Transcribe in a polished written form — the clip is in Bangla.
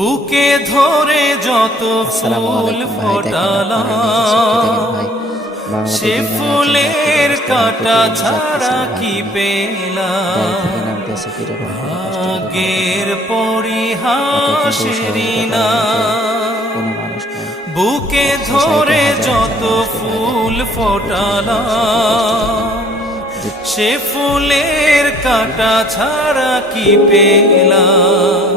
বুকে ধরে যত ফুল ফোটালাম, সে ফুলের কাটা ছাড়া কি পেলাম। ভাগ্যের পরিহাসেরই না, বুকে ধরে যত ফুল ফোটালাম, সে ফুলের কাটা ছাড়া কি পেলাম।